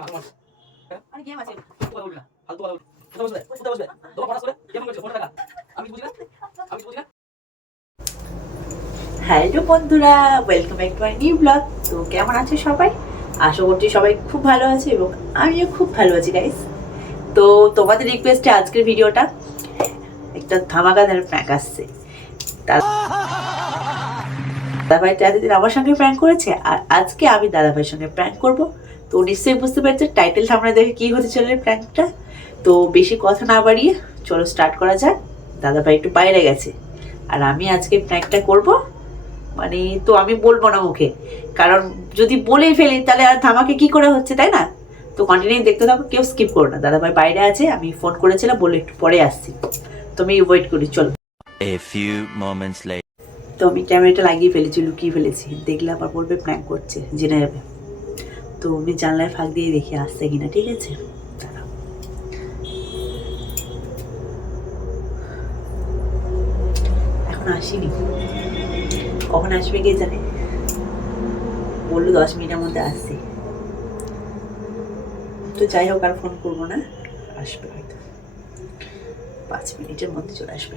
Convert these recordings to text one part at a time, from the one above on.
আরে game hello বন্ধুরা welcome back to my new blog তো কেমন আছে সবাই? আশা করছি সবাই খুব ভালো আছে এবং আমিও খুব ভালো আছি গাইস তো তোমাদের রিকোয়েস্টে আজকের ভিডিওটা একটা ধামাকাদার প্র্যাঙ্ক আসছে। তা- দাদাভাইটা এতদিন আমার সঙ্গে প্র্যাঙ্ক করেছে, আর আজকে আমি দাদাভাইয়ের সঙ্গে প্র্যাঙ্ক করব। তো নিশ্চয়ই বুঝতে পারছ টাইটেল সামনে দেখে কি হতে চলে প্র্যাঙ্কটা তো বেশি কথা না বাড়িয়ে চলো স্টার্ট করা যাক। দাদাভাই একটু বাইরে গেছে। আর আমি আজকে প্র্যাঙ্কটা করব মানে তো আমি বলব না মুখে। কারণ যদি বলেই ফেলি তাহলে আর ধামাকে কি করে হচ্ছে তাই না? তো কন্টিনিউ দেখতে থাকো কেউ স্কিপ করো না। দাদাভাই বাইরে আছে আমি ফোন করেছিলাম বলে একটু পরে আসছি। তো আমি ওয়েট করি চলো। A few moments later. তো আমি ক্যামেরাটা লাগিয়ে ফেলেছি লুকিয়ে ফেলেছি। দেখলে আবার বলবে প্র্যাঙ্ক করছে জেনে যাবে। তো আমি জানলায় ফাঁক দিয়ে দেখি আসছে কিনা, ঠিক আছে। এখন আসিনি। কখন আসবে কে জানে? বলল দশ মিনিটের মধ্যে আসছে। তো যাই হোক, আর ফোন করব না। আসবে হয়তো। পাঁচ মিনিটের মধ্যে চলে আসবে।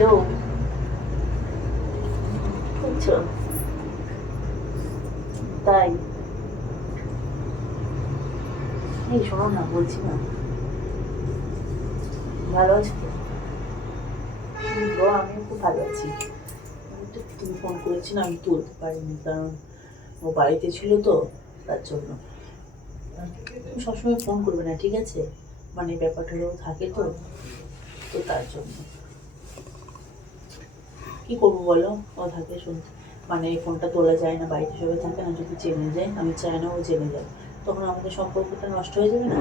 হ্যালো করছ তাই। এই শোনো না, বলছি না। ভালো আছো তো? আমিও খুব ভালো আছি। আমি তো তুমি ফোন করেছি না, আমি তুলতে পারিনি, কারণ ও বাড়িতে ছিল তো, তার জন্য। সবসময় ফোন করবে না, ঠিক আছে? মানে ব্যাপারটা থাকে তো তো তার জন্য। কি করব বলো? ও থাকে শুনতে। মানে এই ফোনটা তোলা যায় না বাড়িতে সবাই থাকে না যদি জেনে যায় আমি চাই না ও জেনে যায় তখন আমাদের সম্পর্কটা নষ্ট হয়ে যাবে না?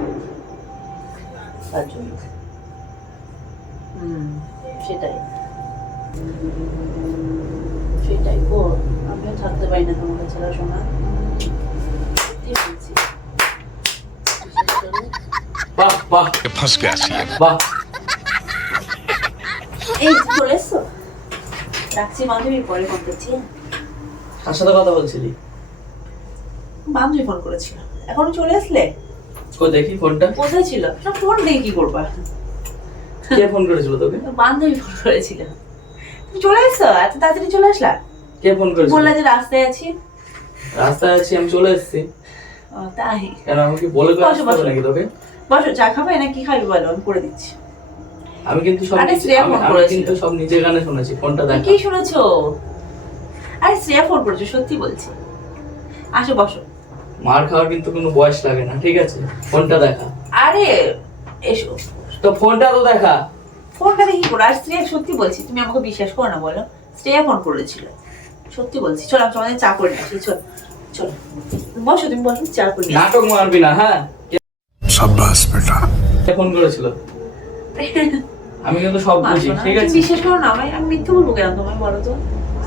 তার জন্য। হুম সেটাই। সেটাই। ও আমিও থাকতে পারি না তোমার কাছে শোনা বাহ বাহ। বাহ। এই চলে এসো রাখছি বান্ধবী পরে ফোন করছি? কার সাথে কথা বলছিলি? বান্ধবী ফোন করেছিল। এখন চলে আসলে? কই দেখি ফোনটা। কোথায় ছিল? না ফোন দিয়ে কি করবা কে ফোন করেছিল তোকে? বান্ধবী ফোন করেছিল। তুমি চলে এসছো? এত তাড়াতাড়ি চলে আসলা? কে ফোন করেছিল? বললা যে রাস্তায় আছি। রাস্তায় আছি আমি চলে এসেছি। তাই? কেন আমাকে বলে বসো, বসো। নাকি তোকে? বসো চা খাবে? না কি খাবি বলো? আমি করে দিচ্ছি। আমি কিন্তু সব আরে শ্রেয়া ফোন করেছে। কিন্তু সব নিজের গানে শুনেছি ফোনটা দেখো। কি শুনেছো? আরে শ্রেয়া ফোন করেছে সত্যি বলছি। আসো বসো। মার খাওয়ার কিন্তু কোনো বয়স লাগে না ঠিক আছে? ফোনটা দেখা। আরে এসো। তো ফোনটা তো দেখা। ফোনটা দেখি করে আর শ্রেয়া সত্যি বলছি তুমি আমাকে বিশ্বাস করো না বলো। শ্রেয়া ফোন করেছিল। সত্যি বলছি চলো আমি তোমাদের চা করে নিচ্ছি চলো বসো তুমি বসো নাটক মারবি না হ্যাঁ? সাব্বাস বেটা। ফোন করেছিল? আমি কিন্তু সব বুঝি ঠিক আছে? বিশ্বাস করো না ভাই আমি মিথ্যে বলব কেন তোমায়? বলো তো।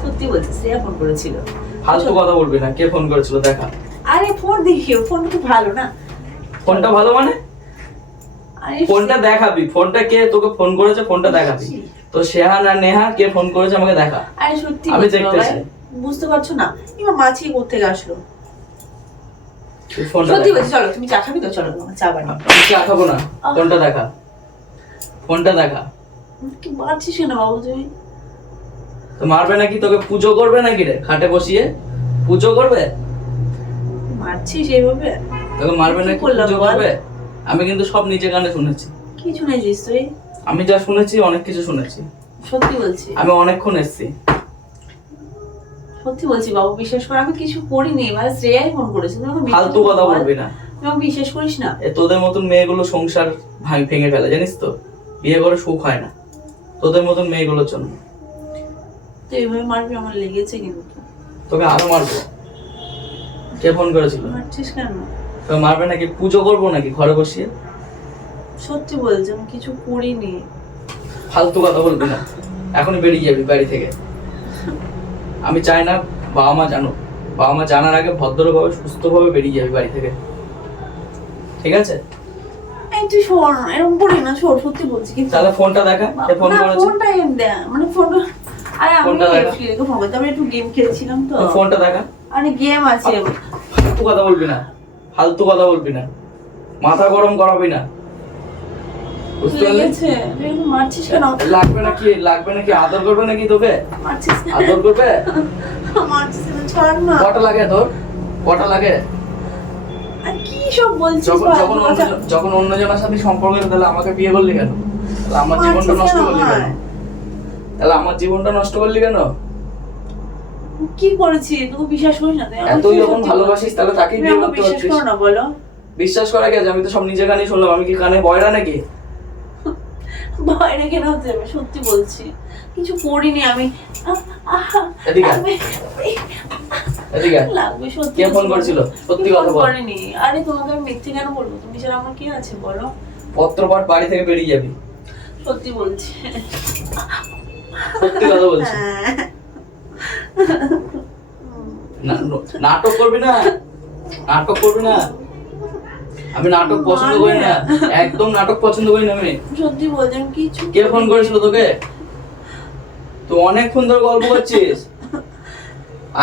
সত্যি বলছি শ্রেয়া ফোন করেছিল। ফালতু কথা বলবি না কে ফোন করেছিল দেখা। আরে ফোন দেখিও ফোন তো ভালো না। ফোনটা ভালো মানে? ফোনটা দেখাবি ফোনটা কে তোকে ফোন করেছে ফোনটা দেখাবি। তো সেহান আর নেহা কে ফোন করেছে আমাকে দেখা। আরে সত্যি আমি বলছি দেখতে বুঝতে পারছ না? এবার মাছি কোথেকে আসলো? ফোনটা সত্যি বলছি চলো তুমি চা খাবি তো? চলো চা আমি চা খাব না ফোনটা দেখা। ফোনটা দেখা। কি মারছিস কেন বাবু তুমি তো মারবে নাকি? তোকে পুজো করবে নাকি রে? খাটে বসিয়ে? পুজো করবে? মারছিস এইভাবে? তোকে মারবে নাকি? পুজো করবে? আমি কিন্তু সব নিজে গানে শুনেছি। কি শুনেছিস তুই? আমি যা শুনেছি অনেক কিছু শুনেছি। সত্যি বলছি। আমি অনেকক্ষণ এসেছি। সত্যি বলছি বাবু বিশ্বাস কর আমি কিছু করিনি। মানে শ্রেয়াই ফোন করেছে। ফালতু কথা বল। বলবি না। আমাকে বিশ্বাস করিস না? এ তোদের মতন মেয়েগুলো সংসার ভাঙ ভেঙে ফেলে জানিস তো? বিয়ে করে সুখ হয় না। তোদের মতন মেয়েগুলোর জন্য। তো এইভাবে মারবি আমার লেগেছে কিন্তু। তোকে আরও মারবো। কে ফোন করেছিল? মারছিস কেন? তোকে মারবে নাকি? পুজো করব নাকি ঘরে বসিয়ে? সত্যি বলছি আমি কিছু করিনি। ফালতু কথা বলবি না। এখনই বেরিয়ে যাবি বাড়ি থেকে। আমি চাই না বাবা মা জানো বাবা মা জানার আগে ভদ্রভাবে সুস্থভাবে বেরিয়ে যাবি বাড়ি থেকে। ঠিক আছে? তুই শোন এরকম করি না শোন সত্যি বলছি কিন্তু তাহলে ফোনটা দেখা ফোন না, ফোনটা এম দেয়া মানে ফোনটা আরে আমি ফোনটা দেখা। ফ্রিকে ফোন করতে আমি একটু গেম খেলছিলাম তো। তো ফোনটা দেখা। আরে গেম আছে। ফালতু কথা বলবি না ফালতু কথা বলবি না মাথা গরম করাবি না। লাগবে নাকি লাগবে নাকি আদর করবে নাকি তোকে? মারছিস কেন আদর করবে? মারছিস ছাড় না। কটা লাগে তোর? কটা লাগে? সব বলছিস যখন যখন অন্য যখন অন্যজনের সাথে সম্পর্ক হলো, তাহলে আমাকে বিয়ে করলি কেন? তাহলে আমার জীবনটা নষ্ট করলি কেন? তাহলে আমার জীবনটা নষ্ট করলি কেন? কি করেছি? তুই বিশ্বাস করিস না তুই আমাকে এতই যখন সত্যি ভালোবাসিস তাহলে তাকেই তুমি বিয়ে আমাকে করতে বিশ্বাস পারছিস করো না বলো। বিশ্বাস করা গেছে আমি তো সব নিজে কানে শুনলাম। আমি কি কানে বয়রা নাকি? বাইরে কেন হতে সত্যি বলছি। কিছু করিনি আমি। আহ, আহা, এদিকে আয়। আমি- লাগবে সত্যি কে ফোন করেছিল? সত্যি কথা বল। করিনি। আরে তোমাকে আমি মিথ্যে কেন বলব? তুমি ছাড়া আমার কি আছে বলো? পত্রপাঠ বাড়ি থেকে বেরিয়ে যাবি। সত্যি বলছি। সত্যি কথা বলছি। হ্যাঁ। নাটক করবি না? নাটক করবি না? আমি নাটক পছন্দ করি না। একদম নাটক পছন্দ করি না আমি। সত্যি বলছি কিছু কে ফোন করেছিল তোকে? তুই অনেকক্ষণ ধরে গল্প করছিস।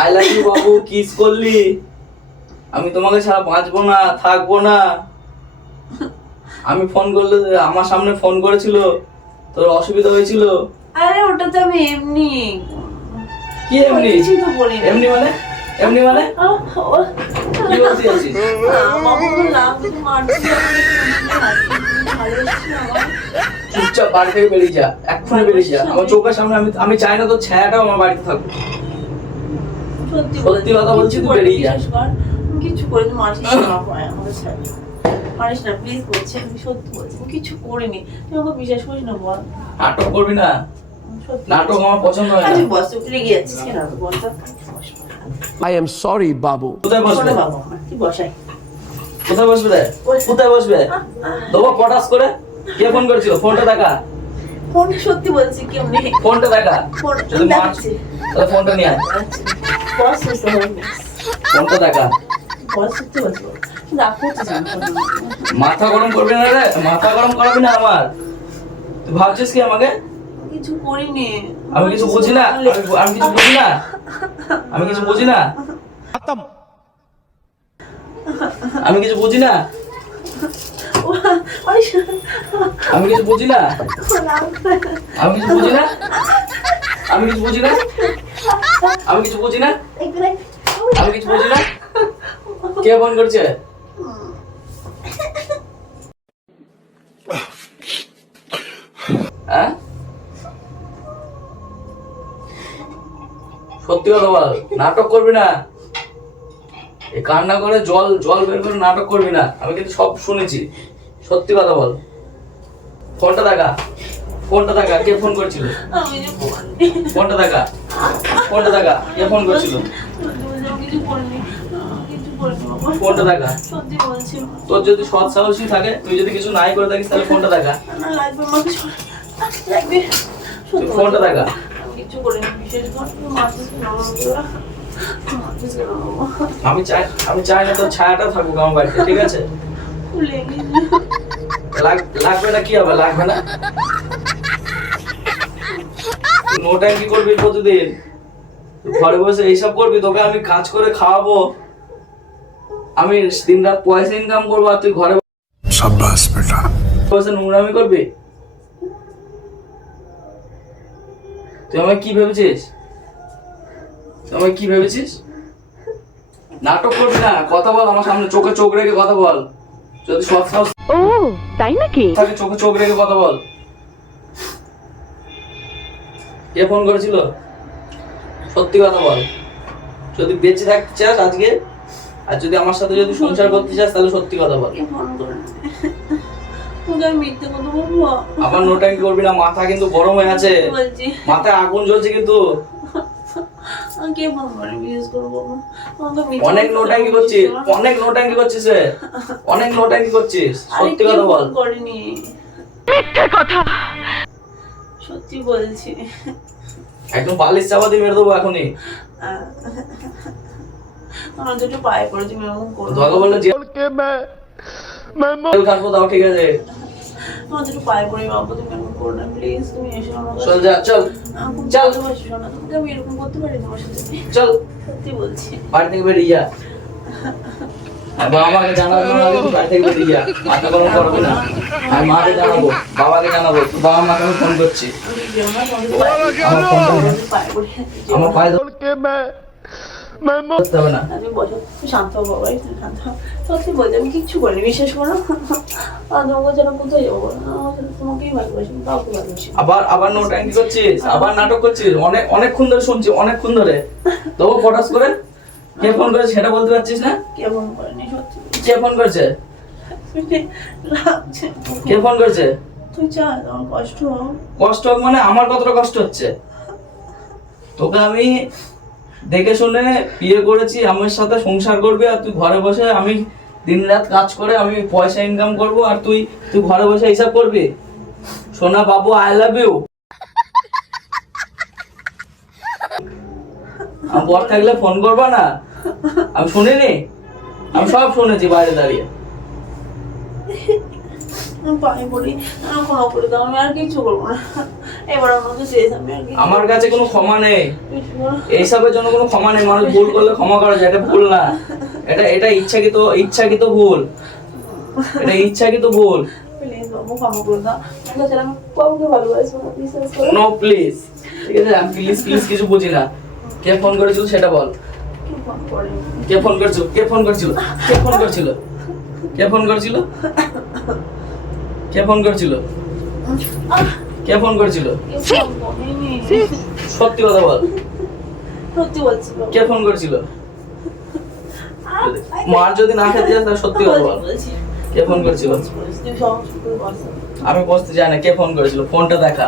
আই লাভ ইউ বাবু কিস করলি। আমি তোমাকে ছাড়া বাঁচবো না থাকব না। আমি ফোন করলে আমার সামনে ফোন করেছিল তোর অসুবিধা হয়েছিল। আরে ওটা তো আমি এমনি কি এমনি? এমনি মানে? এমনি মানে? কি বলতে চাইছিস? চুপচাপ বাড়ি থেকে বেরিয়ে যা এক্ষুনি বেরিয়ে যা। আমার চোখের সামনে আমি আমি চাই না তোর ছায়াটাও আমার বাড়িতে থাকুক। সত্যি কথা বলছি, তুই বেরিয়ে যা। বিশ্বাস কিছু করে তুই মারিস না আমাকে ছাড়। মারিস না প্লিজ বলছি আমি সত্যি বলছি আমি কিছু করিনি। তুই আমাকে বিশ্বাস করিস না বল। নাটক করবি না? নাটক আমার পছন্দ হয় না। আচ্ছা বস যাচ্ছিস কেন? বল তো. কোথায় বসবে? শোনো বাবা বসাই? কোথায় বসবে রে? কোথায় বসবে? দেবো পটাস করে। কে ফোন করেছিল? ফোনটা দেখা। ফোন সত্যি বলছি কেমনি ফোনটা দেখা। তাহলে ফোনটা নিয়ে আয়। ফোনটা দেখা। মাথা গরম করবি না রে? মাথা গরম করাবি না আমার। তুই ভাবছিস কি আমাকে? কিছু করিনি। আমি কিছু বুঝি না? আমি আমি কিছু বুঝি না? আমি কিছু বুঝি না? আমি কিছু বুঝি না? আমি কিছু বুঝি না? আমি কিছু বুঝি না? আমি কিছু বুঝি না? আমি কিছু বুঝি না? আমি কিছু বুঝি না? কে ফোন করছে? হ্যাঁ? সত্যি কথা বল, নাটক করবি না? এই কান্না করে জল জল বের করে নাটক করবি না। আমি কিন্তু সব শুনেছি। সত্যি কথা বল। ফোনটা দেখা। ফোনটা দেখা। কে ফোন করছিল? ফোনটা দেখা। ফোনটা দেখা। কে ফোন করছিল? ফোনটা দেখা। তোর যদি সৎ সাহসী থাকে তুই যদি কিছু নাই করে থাকিস তাহলে ফোনটা দেখা। ফোনটা দেখা। কিছু করিনি বিশেষ করে আমি চাই আমি চাই না ছায়াটা থাকুক আমার বাড়িতে ঠিক আছে? লাগবে না কি হবে লাগবে না? কি করবি প্রতিদিন। ঘরে বসে এইসব করবি তোকে আমি কাজ করে খাওয়াবো। আমি দিন রাত পয়সা ইনকাম করব আর তুই ঘরে সাব্বাস বেটা। পয়সা নোংরামি করবি? তুই আমায় কি ভেবেছিস? আমায় কি ভেবেছিস? নাটক করবি না কথা বল আমার সামনে চোখে চোখ রেখে কথা বল। যদি সৎ সাহস ও তাই নাকি? থাকে চোখে চোখ রেখে কথা বল। কে ফোন করেছিল? সত্যি কথা বল। যদি বেঁচে থাকতে চাস আজকে আর যদি আমার সাথে যদি সংসার করতে চাস তাহলে সত্যি কথা বল। ফোন করে তোকে আমি মিথ্যে কথা বলব। আবার নোটাঙ্কি করবি না মাথা কিন্তু গরম হয়ে আছে। মাথায় আগুন জ্বলছে কিন্তু। কে ফোন করে করব অনেক কথা করছিস অনেক নোটাঙ্কি করছিস রে। অনেক নোটাঙ্কি করছিস সত্যি কথা বল। ফোন করেনি। সত্যি বলছি। একদম বালিশ চাপা দিয়ে মেরে দেবো এখনই। আমার দুটো পায়ে পড়েছি আমি এরকম বলল যে কাটবো তাও ঠিক আছে। আমার দুটো পায়ে পড়ে বাবা তুমি এরকম করো না প্লিজ তুমি এসো আমার চল যা চল। চল। তোমাকে আমি এরকম করতে পারি তোমার সাথে। চল। সত্যি বলছি। বাড়ি থেকে বেরিয়ে যা। আর বাবা মাকে জানাব না বাড়ি থেকে বেরিয়ে যা। মাথা গরম করবি না। আমি মাকে জানাব বাবাকে জানাব। তুই বাবা মাকে আমি ফোন করছি। আমার পায়ে ধরতে হবে না। আমি বসো শান্ত হও বাবা শান্ত হও। বলছি? আমি কিচ্ছু করিনি বিশ্বাস করো না। না। আবার আবার নোটাঙ্কি করছিস? আবার নাটক করছিস? অনেক অনেকক্ষণ ধরে শুনছি অনেকক্ষণ ধরে। তবু ফটাস করে? কে ফোন করেছে সেটা বলতে পারছিস না? কেমন করেনি কে ফোন করেছে? কে ফোন করেছে? তুই চা কষ্ট। কষ্ট মানে আমার কতটা কষ্ট হচ্ছে? তোকে আমি দেখে শুনে বিয়ে করেছি, আমার সাথে সংসার করবি আর তুই ঘরে বসে আমি দিন রাত কাজ করে আমি পয়সা ইনকাম করব আর তুই তুই ঘরে বসে হিসাব করবি। সোনা বাবু আই লাভ ইউ আমি বর থাকলে ফোন করবা না? আমি শুনিনি? আমি সব শুনেছি বাইরে দাঁড়িয়ে। পায়ে পড়ি আমি আর কিছু করব না। আমার কাছে কোনো ক্ষমা নেই। এইসবের জন্য কোনো ক্ষমা নেই। মানুষ ভুল করলে ক্ষমা করা যায় এটা ভুল না। এটা এটা ইচ্ছাকৃত ইচ্ছাকৃত ভুল। এটা ইচ্ছাকৃত ভুল। না প্লিজ ঠিক আছে আমি প্লিজ প্লিজ কিছু বুঝি না। কে ফোন করেছিল সেটা বল। কে ফোন করেছিল? কে ফোন করেছিল? কে ফোন করেছিল? কে ফোন করেছিল? কে ফোন করেছিল? কে ফোন করেছিল? সত্যি কথা বল। সত্যি বলছি বাবু। কে ফোন করেছিল? মার যদি না খেতে যাস সত্যি কথা বল। কে ফোন করেছিল। আমি বসতে চাই না কে ফোন করেছিল? ফোনটা দেখা।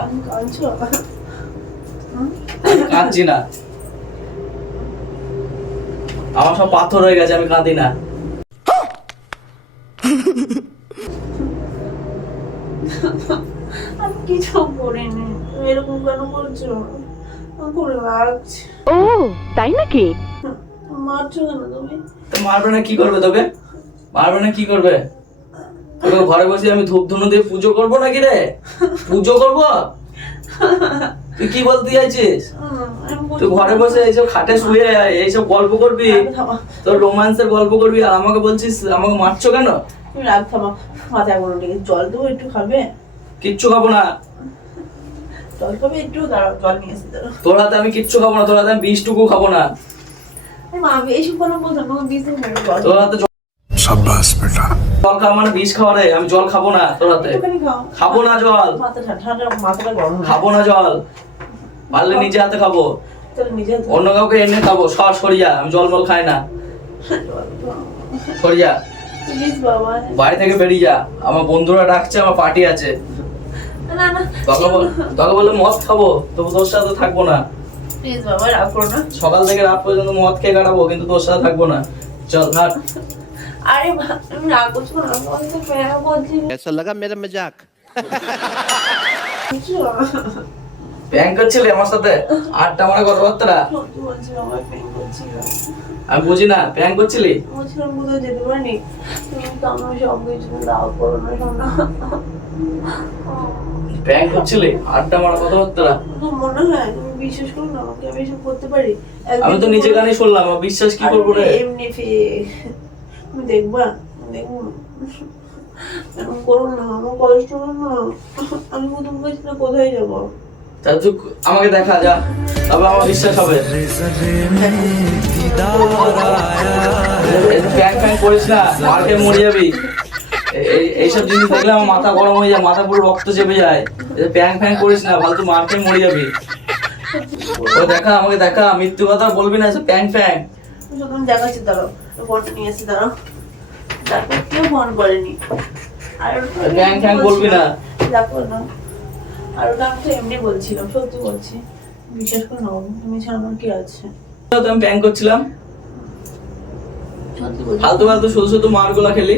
কাঁদছো? না। আমার সব পাথর হয়ে গেছে আমি কাঁদি না। আমি কিছু করিনি তুমি এরকম কেন করছ? খুব লাগছে। ও তাই নাকি? মারছো কেন তুমি? মারবে না কি করবে তোকে? মারবে না কি করবে? তোকে ঘরে বসে আমি ধূপ ধুনো দিয়ে পুজো করব নাকি রে? পুজো করব? তুই কি বলতে চাইছিস? তুই ঘরে বসে এইসব খাটে শুয়ে এইসব গল্প করবি? তোর রোমান্সের গল্প করবি? আর আমাকে বলছিস আমাকে মারছো কেন? তুমি রাগ থামা। মাথায় কোনো জল দেবো একটু খাবে? কিচ্ছু খাব না। আমি কিচ্ছু খাব না আমি খাব না। মানে আমি জল জল অন্য কাউকে খাব সর সরিয়া আমি জল খাই না। সরিয়া। বাড়ি থেকে বেরিয়ে যা আমার বন্ধুরা ডাকছে আমার পার্টি আছে। তোকে বল তোকে বলে মদ খাবো তবু তোর সাথে থাকবো না প্লিজ বাবা রাগ করো না সকাল থেকে রাত পর্যন্ত মদ খেয়ে কাটাবো কিন্তু তোর সাথে থাকবো না চল হাট আরে বা- আমি রাগ করছি না আমি তোমাকে প্রেম করছি कैसा लगा मेरा मजाक বুঝছো? ব্যাংক করছিলি আমার সাথে আটটা মানে কথাবার্তা সত্যি বলছি বাবা প্রেম করছি না। আমি বুঝি না প্যাং করছিলি বলছিলাম কোথাও যেতে পারিনি তুমি তো আমার সব কিছু রাগ করো না করছিলি? আটটা মারা কথাবার্তা মনে হয় তুমি বিশ্বাস করো না আমাকে আমি এসব করতে পারি। আমি তো নিজে গানই শুনলাম বিশ্বাস কি করব রে? এমনি তুমি দেখবা দেখব। এরকম করো না আমার কষ্ট না। আমি প্রথম বলছি না কোথায় যাব? আমাকে দেখা যা। তবে আমার বিশ্বাস হবে। প্যাং প্যাং করিস না মার্কে মরে যাবি। এইসব জিনিস দেখলে আমার মাথা গরম হয়ে যায় মাথা পুরো রক্ত চেপে যায়। প্যাং ফ্যাং করিস না ফালতু মার্কে মরে যাবি। ও দেখা আমাকে দেখা মৃত্যু কথা বলবি না এসব প্যাং ফ্যাং। দেখাচ্ছি দাঁড়াও ফোনটা নিয়ে এসে দাঁড়াও তারপর কেউ ফোন করেনি। আর ফ্যাং বলবি না। দেখো না। আর ওটা আমি তো এমনি বলছিলাম সত্যি বলছি। বিশ্বাস করে নাও তুমি ছাড়া আমার কি আছে? তো আমি প্যাং করছিলাম। ফালতু ফালতু শুধু শুধু মারগুলা খেলি।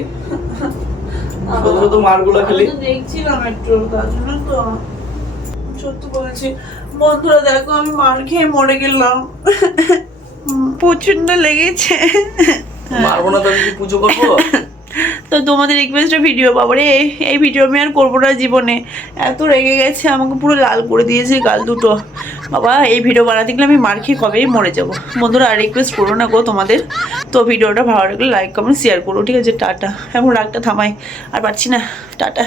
শুধু শুধু মারগুলো খালি? দেখছিলাম একটু তার জন্য তো সত্যি বলেছি। বন্ধুরা দেখো আমি মার খেয়ে মরে গেলাম। প্রচণ্ড লেগেছে। মারবো না তো আমি কি পুজো করব? তো তোমাদের রিকোয়েস্টে ভিডিও বাবারে, এই ভিডিও আমি আর করব না জীবনে। এত রেগে গেছে, আমাকে পুরো লাল করে দিয়েছে গাল দুটো। বাবা, এই ভিডিও বানাতে গেলে আমি মার খেয়ে কবেই মরে যাব। বন্ধুরা, আর রিকোয়েস্ট করো না গো তোমাদের। তো ভিডিওটা ভালো লাগলে লাইক কমেন্ট শেয়ার করো। ঠিক আছে, টাটা। এখন রাগটা থামাই। আর পারছি না। টাটা।